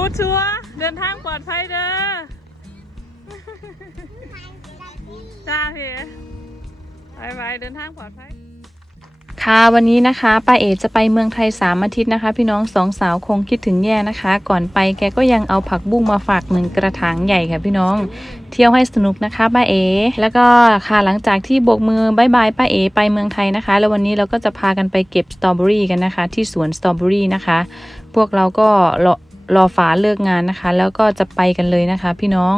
ูชัวร์เดินทางปลอดภัยเด้อจ้าพี่บายบายเดินทางปลอดภัยค่ะวันนี้นะคะป้าเอ๋จะไปเมืองไทยสามอาทิตย์นะคะ พี่น้องสองสาวคงคิดถึงแย่นะคะ ก่อนไปแกก็ยังเอาผักบุ้งมาฝากหนึ่งกระถางใหญ่ค่ะพี่น้อง เที่ยวให้สนุกนะคะป้าเอ๋แล้วก็ค่ะหลังจากที่โบกมือบายบายป้าเอ๋ไปเมืองไทยนะคะ แล้ววันนี้เราก็จะพากันไปเก็บสตรอเบอรี่กันนะคะ ที่สวนสตรอเบอรี่นะคะ พวกเราก็รอ รอฟ้าเลิกงานนะคะ แล้วก็จะไปกันเลยนะคะ พี่น้อง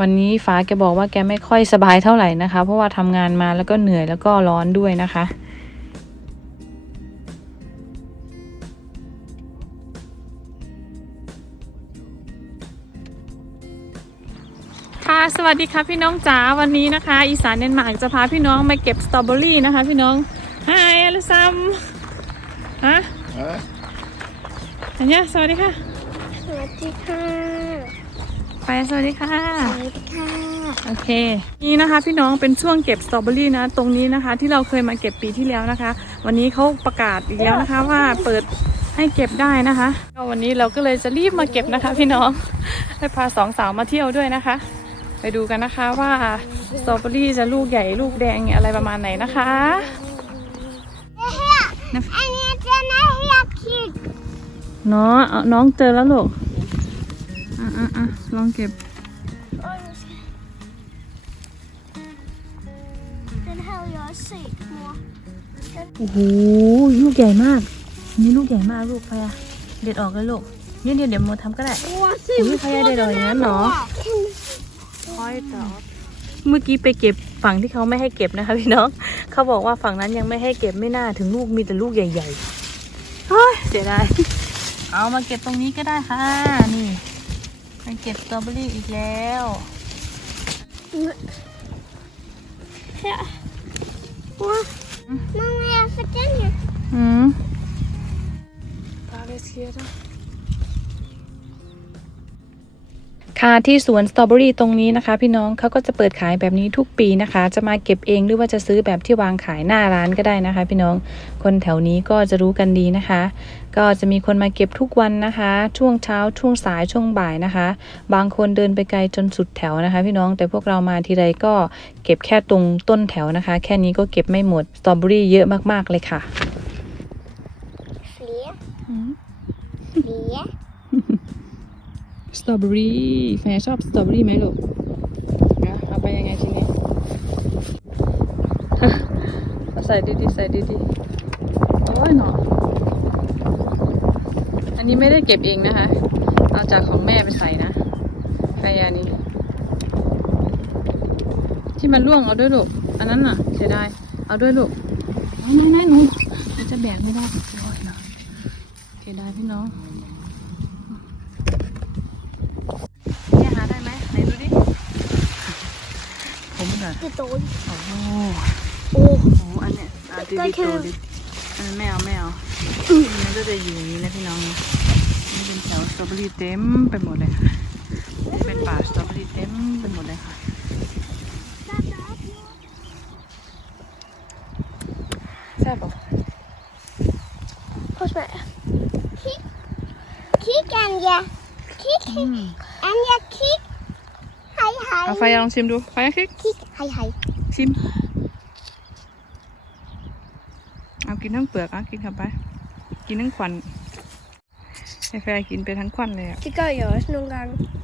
วันนี้ฟ้าแกบอกว่าแกไม่ค่อยสบายเท่าไหร่นะคะ เพราะว่าทำงานมาแล้วก็เหนื่อยแล้วก็ร้อนด้วยนะคะค่ะสวัสดีค่ะพี่น้องจ๋าวันนี้นะคะ อีสานเดนมาร์กจะพาพี่น้องมาเก็บสตรอเบอรี่นะคะ พี่น้องฮายอลิซัมฮะ Ja. อันเนี้ยสวัสดีค่ะส วัสดีค่ะ ไปสวัสดีค่ะ สวัสดีค่ะ โอเค นี่นะคะพี่น้องเป็นช่วงเก็บสตรอเบอรี่นะ ตรงนี้นะคะ ที่เราเคยมาเก็บปีที่แล้วนะคะ วันนี้เขาประกาศอีกแล้วนะคะว่าเปิดให้เก็บได้นะคะก็วันนี้เราก็เลยจะรีบมาเก็บนะคะ พี่น้องให้พาสองสาวมาเที่ยวด้วยนะคะ ไปดูกันนะคะว่าสตรอเบอรี่จะลูกใหญ่ลูกแดงอะไรประมาณไหนนะคะอันนี้จะน่าอยากคิดเนาะเอาน้องเจอแล้วลูกอะอะอะ ลองเก็บ Den här har jag sett på. โอ้โหลูกใหญ่มากอันนี่ลูกใหญ่มากลูกพยาเด็ดออกเลยลูกเนี่ยเดี๋ยวเดี๋ยวโมทำก็ได้ Åh, อุ้ยพยาเด็ดออกอย่างนั้นเหรอค่อยต่อเมื่อกี้ไปเก็บฝั่งที่เขาไม่ให้เก็บนะคะพี่น้อง เขาบอกว่าฝั่งนั้นยังไม่ให้เก็บไม่น่าถึงลูกมีแต่ลูกใหญ่ๆเฮ้ยเสียดายเอามาเก็บตรงนี้ก็ได้ค่ะ นี่ มาเก็บสตรอเบอรี่อีกแล้ว Ja. Åh. Mamma, jag får den här. อืมปลา ค่ะที่สวนสตรอเบอรี่ตรงนี้นะคะ พี่น้องเขาก็จะเปิดขายแบบนี้ทุกปีนะคะ จะมาเก็บเองหรือว่าจะซื้อแบบที่วางขายหน้าร้านก็ได้นะคะ พี่น้องคนแถวนี้ก็จะรู้กันดีนะคะ ก็จะมีคนมาเก็บทุกวันนะคะ ช่วงเช้าช่วงสายช่วงบ่ายนะคะ บางคนเดินไปไกลจนสุดแถวนะคะ พี่น้องแต่พวกเรามาทีไรก็เก็บแค่ตรงต้นแถวนะคะ แค่นี้ก็เก็บไม่หมดสตรอเบอรี่เยอะมากๆเลยค่ะ Fler. อืม Fler. ส ตรอเบอรี่แฟนชอบสตรอเบอรี่ไหมลูกนะเอาไปยังไงทีนี้ใส่ดีๆใส่ดีๆโอ้ยหนออันนี้ไม่ได้เก็บเองนะคะ เอาจากของแม่ไปใส่นะแฟยานี้ ที่มันร่วงเอาด้วยลูก อันนั้นน่ะเสียดายเอาด้วยลูกเอาไม่ไม่หนูมันจะแบกไม่ได้โอ้ยหนอเสียดายพี่น้อง เนี่ยหาได้ไหมไหนดูดิ ผมหน่อย Det är dåligt. โอ้โห Åh. โอ้โหอันเนี้ยอะดิได้ดิแค่โตดิอันนั้นไม่เอาไม่เอามันก็จะอยู่อย่างนี้นะพี่น้องนะนี่เป็นแถวสตรอเบอรี่เต็มไปหมดเลยค่ะนี่เป็นป่าสตรอเบอรี่เต็มไปหมดเลยค่ะแซ่บปะ Puss med. Kik. Kik, Anja. Kik. อืม Anja, kik. Hej, เอาไฟ hej. ลองชิมดูไฟคลิก Kik. Hej, hej. ชิม เอากินทั้งเปลือกอะกินเข้าไป กินทั้งควันให้แฟกินไปทั้งควันเลยอะ Det gør jeg også nogle gange. เ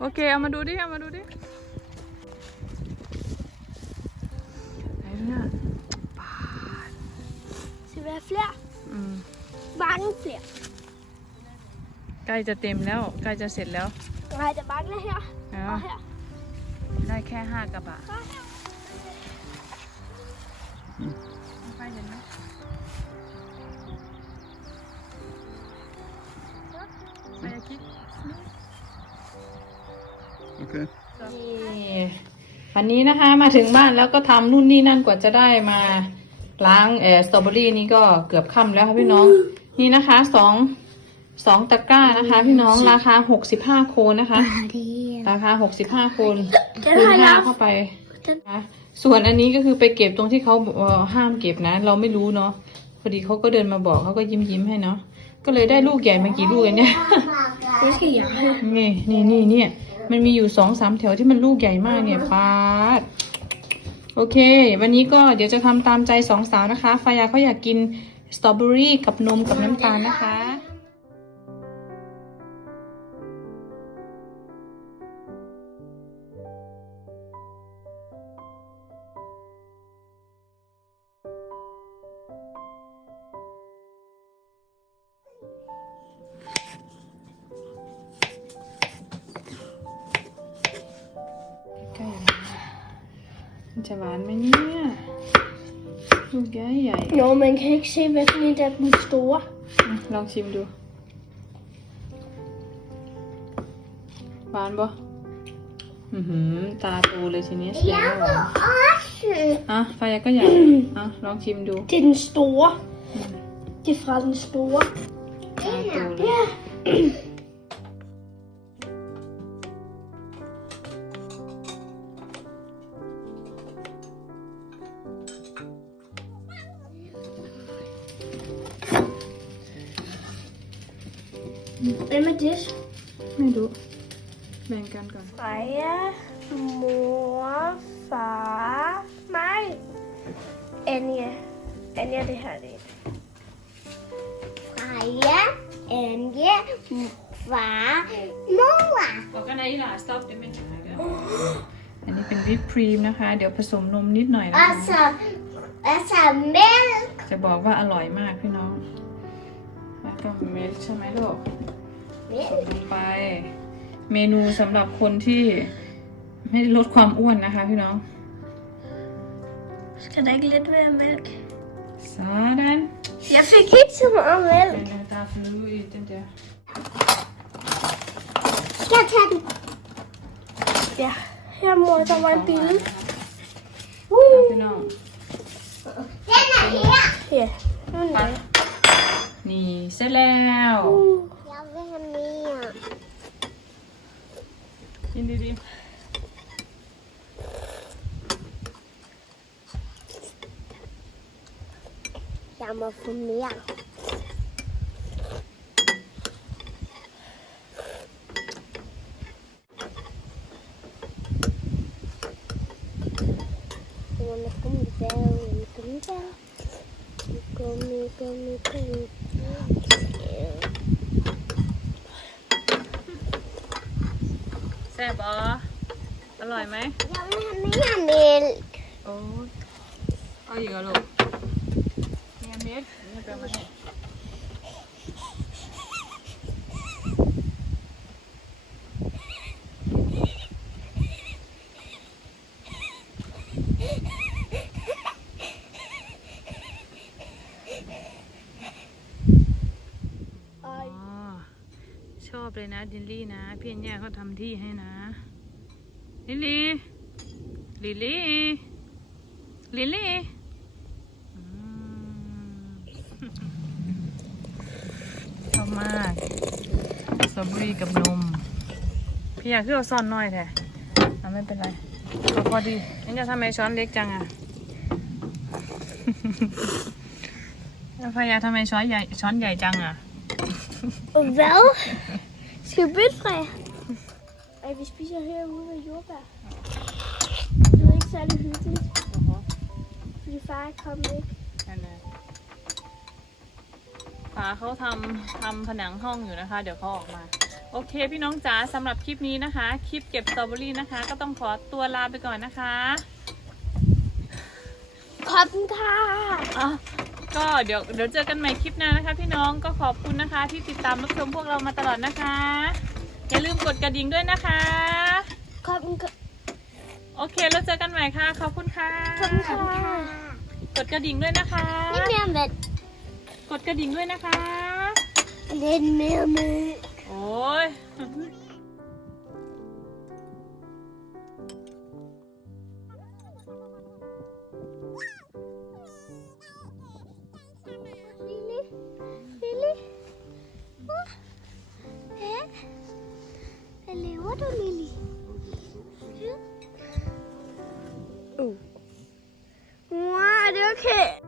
โอเค เอามาดูดิ เอามาดูดิไหนดูเนี่ย Skal vi have flere? อืม Mange flere. ใกล้จะเต็มแล้ว ใกล้จะเสร็จแล้ว Nej, der mangler her อ๋อ og her. ได้แค่ห้ากระบะ Og her. ไฟเห็นไหมไฟอาคิด Okej. วันนี้นะคะมาถึงบ้านแล้วก็ทำนู่นนี่นั่นกว่าจะได้มาล้างเออสตรอเบอรี่นี่ก็เกือบค่ำแล้วค่ะพี่น้อง นี่นะคะสองสองตะกร้านะคะ พี่น้องราคาหกสิบห้าโคนนะคะ ราคาหกสิบห้าโคนคูณห้าเข้าไปนะส่วนอันนี้ก็คือไปเก็บตรงที่เขาเอ่อห้ามเก็บนะ เราไม่รู้เนาะพอดีเขาก็เดินมาบอกเขาก็ยิ้มยิ้มๆให้เนาะก็เลยได้ลูกใหญ่มากี่ลูกกันเนี่ย Det skal jeg have. นี่นี่นี่เนี่ย มันมีอยู่สองสามแถวที่มันลูกใหญ่มากเนี่ยปาดโอเค วันนี้ก็เดี๋ยวจะทำตามใจสองสาวนะคะ ฟายาเขาอยากกินสตรอเบอรี่กับนมกับน้ำตาลนะคะ มันจะหวานไหมเนี่ยลูกใหญ่ใหญ่ Jo, man kan ikke se, hvilken en der er den store. อะลองชิมดู หวานปะอือหือ ตาโตเลยทีนี้แสดงว่าหวาน også. อะไฟยาก็อยากอะลองชิมดู Det er den store. Det er fra den store. ตาโตเลย Ja. Hvem er det? ไม่รู้แบ่งกันก่อน Freja, mor, far, mig. Anja. Anja, det her det. Freja, Anja, far, mor. บอกกันไหนล่ะ stop เดี๋ยวไม่หายแล้วอันนี้เป็นวิปครีมนะคะ เดี๋ยวผสมนมนิดหน่อยนะคะ Og så, og så mælk. จะบอกว่าอร่อยมากพี่น้อง แล้วก็เมลใช่ไหมลูก Mælk. ลงไป เมนูสำหรับคนที่ไม่ได้ลดความอ้วนนะคะพี่น้อง Skal der ikke lidt mere mælk? sådan Jeg fik ikke så meget mælk. Men øh, der er fløde i den der Skal jeg tage den? Ja, her mor, der var en bille. พี่น้อง Den er her. Ja, nu er den นี่เสร็จแล้ว Jeg vil have mere. กินดี Jeg må få mere. Gummi, gummi, gummi, gummi, gummi, gummi, gummi. ๆ แซ่บอ๋ออร่อยไหม Jeg vil have mere mælk. โอ้เอาอีกเหรอลูกเนี่ยเม็ดนี่แปลมาให้ อ๋อ ชอบเลยนะดิลลี่นะ พี่อัญญาเขาทำที่ให้นะ ลิลลี่ ลิลลี่ ลิลลี่ชอบมากสตรอเบอรี่กับนม พี่อยากขึ้นเอาซ่อนน้อยแท้อ่ไม่เป็นไรเอาพอดีอันจะทำไมช้อนเล็กจังอะแล้วพยาทำไมช้อนใหญ่ช้อนใหญ่จังอะ Hvad? Skal vi bytte, Freja? Ej, vi spiser herude med jordbær. Det er ikke særlig hyggeligt, fordi far er kommet ikke. นั่นนะฟ้าเขาทำทำผนังห้องอยู่นะคะ เดี๋ยวเขาออกมา โอเค พี่น้องจ๋าสำหรับคลิปนี้นะคะ คลิปเก็บสตรอเบอรี่นะคะ ก็ต้องขอตัวลาไปก่อนนะคะ Koppen kar! อะ ก็เดี๋ยวเดี๋ยวเจอกันใหม่คลิปหน้านะคะ พี่น้องก็ขอบคุณนะคะ ที่ติดตามรับชมพวกเรามาตลอดนะคะ อย่าลืมกดกระดิ่งด้วยนะคะ Koppen kar! โอเคแล้วเจอกันใหม่ค่ะ ขอบคุณค่ะ Koppen kar! กดกระดิ่งด้วยนะคะ Lidt mere mælk. กดกระดิ่งด้วยนะคะ Lidt mere mælk. โอ้ย okay.